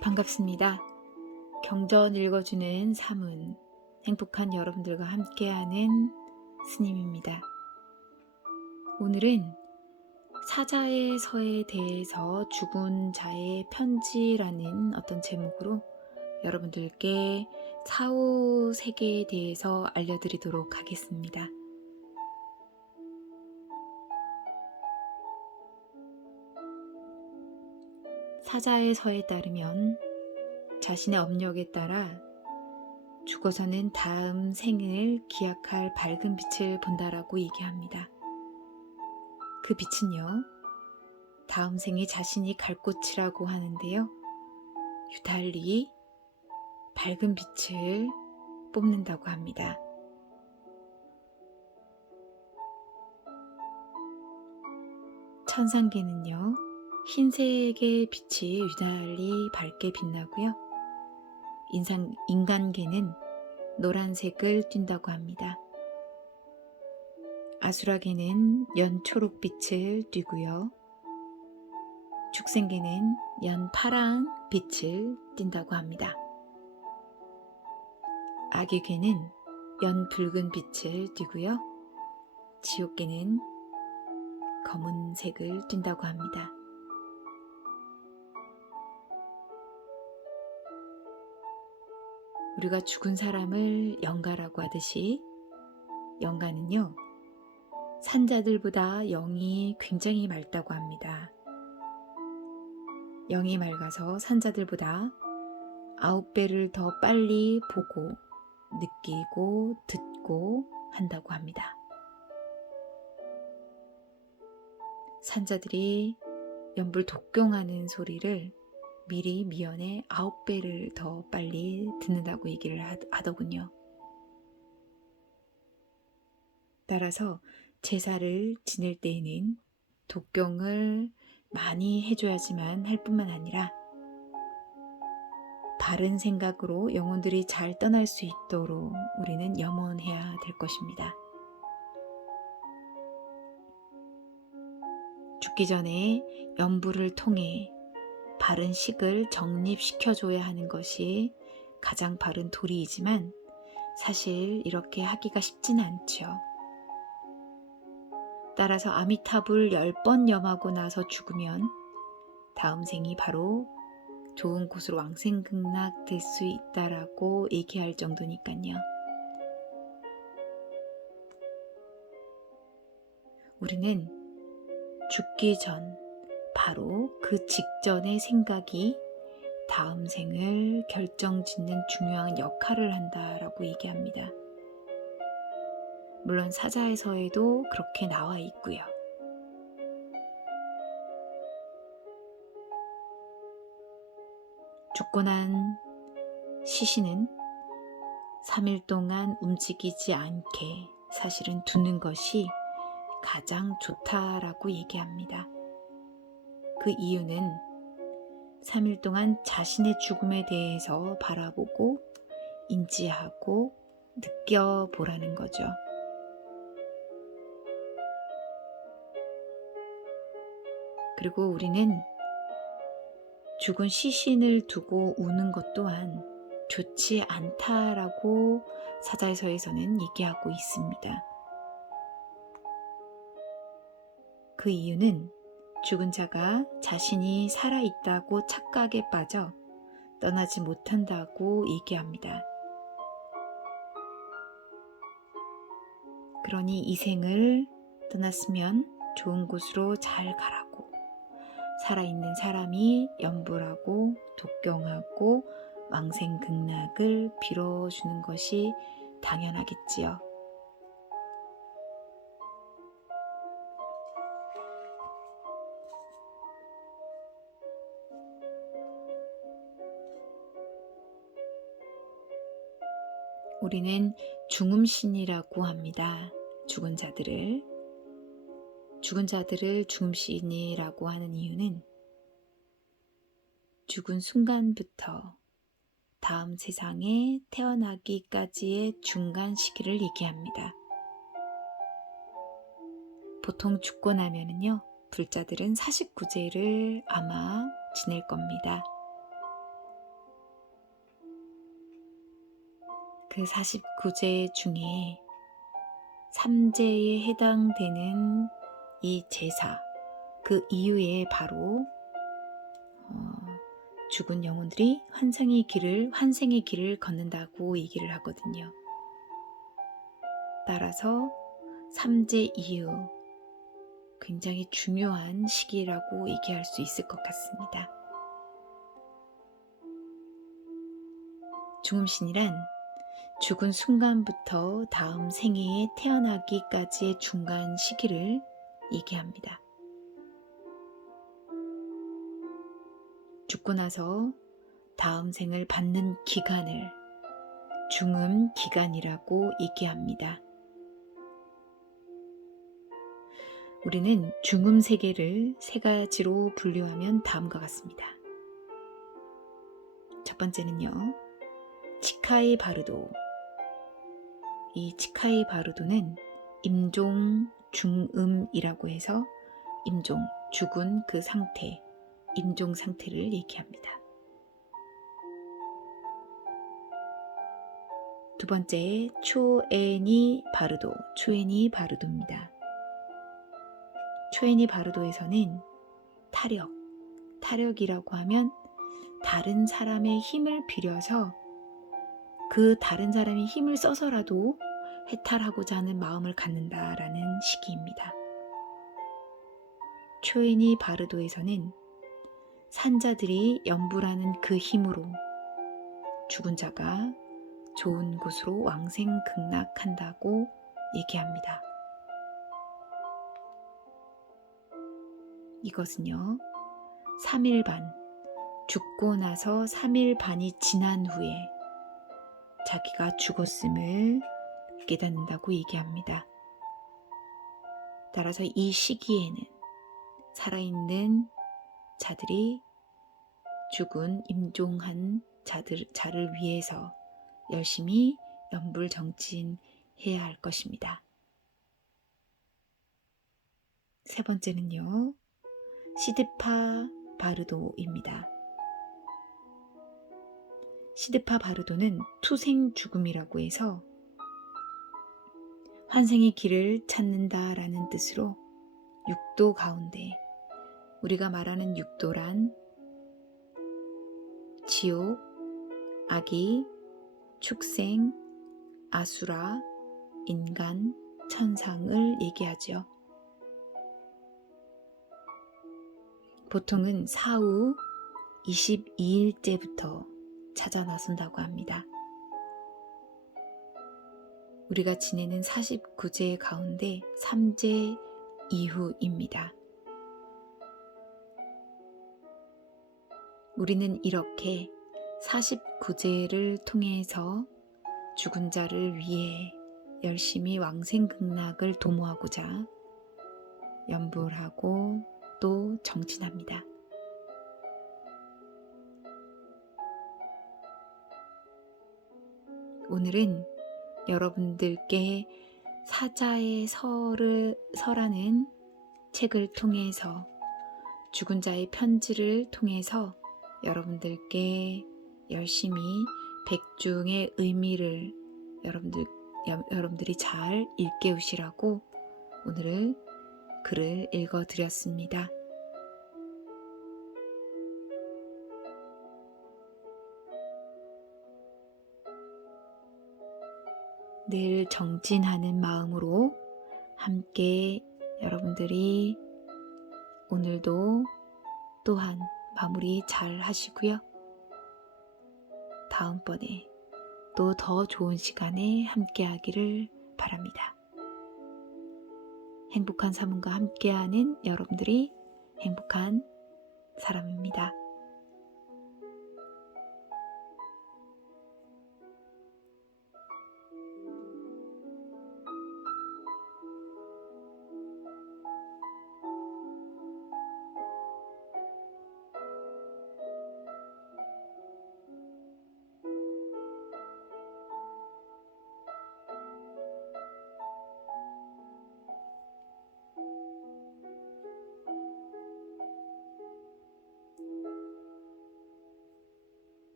반갑습니다. 경전 읽어주는 사문, 행복한 여러분들과 함께하는 스님입니다. 오늘은 사자의 서에 대해서 죽은 자의 편지라는 어떤 제목으로 여러분들께 사후 세계에 대해서 알려드리도록 하겠습니다. 사자의 서에 따르면 자신의 업력에 따라 죽어서는 다음 생을 기약할 밝은 빛을 본다라고 얘기합니다. 그 빛은요, 다음 생에 자신이 갈 곳이라고 하는데요, 유달리 밝은 빛을 뽐낸다고 합니다. 천상계는요, 흰색의 빛이 유달리 밝게 빛나고요, 인간계는 노란색을 띈다고 합니다. 아수라계는 연초록빛을 띠고요, 축생계는 연파란 빛을 띈다고 합니다. 악의계는 연붉은 빛을 띠고요, 지옥계는 검은색을 띈다고 합니다. 우리가 죽은 사람을 영가라고 하듯이 영가는요, 산자들보다 영이 굉장히 맑다고 합니다. 영이 맑아서 산자들보다 9배를 더 빨리 보고 느끼고 듣고 한다고 합니다. 산자들이 연불 독경하는 소리를 미리 미연에 9배를 더 빨리 듣는다고 얘기를 하더군요. 따라서 제사를 지낼 때에는 독경을 많이 해줘야지만 할 뿐만 아니라 바른 생각으로 영혼들이 잘 떠날 수 있도록 우리는 염원해야 될 것입니다. 죽기 전에 연불을 통해 바른 식을 정립시켜줘야 하는 것이 가장 바른 도리이지만 사실 이렇게 하기가 쉽지는 않죠. 따라서 아미타불 10번 염하고 나서 죽으면 다음 생이 바로 좋은 곳으로 왕생극락 될 수 있다라고 얘기할 정도니까요. 우리는 죽기 전 바로 그 직전의 생각이 다음 생을 결정짓는 중요한 역할을 한다라고 얘기합니다. 물론 사자에서에도 그렇게 나와 있고요. 죽고 난 시신은 3일 동안 움직이지 않게 사실은 두는 것이 가장 좋다라고 얘기합니다. 그 이유는 3일 동안 자신의 죽음에 대해서 바라보고 인지하고 느껴보라는 거죠. 그리고 우리는 죽은 시신을 두고 우는 것 또한 좋지 않다라고 사자에서에서는 얘기하고 있습니다. 그 이유는 죽은 자가 자신이 살아있다고 착각에 빠져 떠나지 못한다고 얘기합니다. 그러니 이 생을 떠났으면 좋은 곳으로 잘 가라고, 살아있는 사람이 연불하고 독경하고 왕생극락을 빌어주는 것이 당연하겠지요. 우리는 중음신이라고 합니다. 죽은 자들을 중음신이라고 하는 이유는 죽은 순간부터 다음 세상에 태어나기까지의 중간 시기를 얘기합니다. 보통 죽고 나면은요, 불자들은 49제를 아마 지낼 겁니다. 그 49제 중에 3제에 해당되는 이 제사, 그 이후에 바로 죽은 영혼들이 환생의 길을 걷는다고 얘기를 하거든요. 따라서 3제 이후 굉장히 중요한 시기라고 얘기할 수 있을 것 같습니다. 죽음신이란 죽은 순간부터 다음 생애에 태어나기까지의 중간 시기를 얘기합니다. 죽고 나서 다음 생을 받는 기간을 중음 기간이라고 얘기합니다. 우리는 중음 세계를 세 가지로 분류하면 다음과 같습니다. 첫 번째는요, 치카이 바르도. 이 치카이 바르도는 임종 중음이라고 해서 임종, 죽은 그 상태, 임종 상태를 얘기합니다. 두 번째, 초에니 바르도입니다. 초에니 바르도에서는 타력이라고 하면 다른 사람의 힘을 빌려서 그 다른 사람이 힘을 써서라도 해탈하고자 하는 마음을 갖는다라는 시기입니다. 초에니 바르도에서는 산자들이 연불하는 그 힘으로 죽은 자가 좋은 곳으로 왕생극락한다고 얘기합니다. 이것은요, 3일 반, 죽고 나서 3일 반이 지난 후에 자기가 죽었음을 깨닫는다고 얘기합니다. 따라서 이 시기에는 살아있는 자들이 죽은 임종한 자를 위해서 열심히 연불정진해야 할 것입니다. 세 번째는요, 시드파 바르도입니다. 시드파 바르도는 투생 죽음이라고 해서 환생의 길을 찾는다라는 뜻으로 육도 가운데, 우리가 말하는 육도란 지옥, 아기, 축생, 아수라, 인간, 천상을 얘기하죠. 보통은 사후 22일째부터 찾아 나선다고 합니다. 우리가 지내는 49제 가운데 3제 이후입니다. 우리는 이렇게 49제를 통해서 죽은 자를 위해 열심히 왕생극락을 도모하고자 연불하고 또 정진합니다. 오늘은 여러분들께 사자의 서라는 책을 통해서, 죽은 자의 편지를 통해서 여러분들께 열심히 백중의 의미를 여러분들이 잘 일깨우시라고 오늘 글을 읽어드렸습니다. 늘 정진하는 마음으로 함께 여러분들이 오늘도 또한 마무리 잘 하시고요. 다음번에 또 더 좋은 시간에 함께 하기를 바랍니다. 행복한 사문과 함께하는 여러분들이 행복한 사람입니다.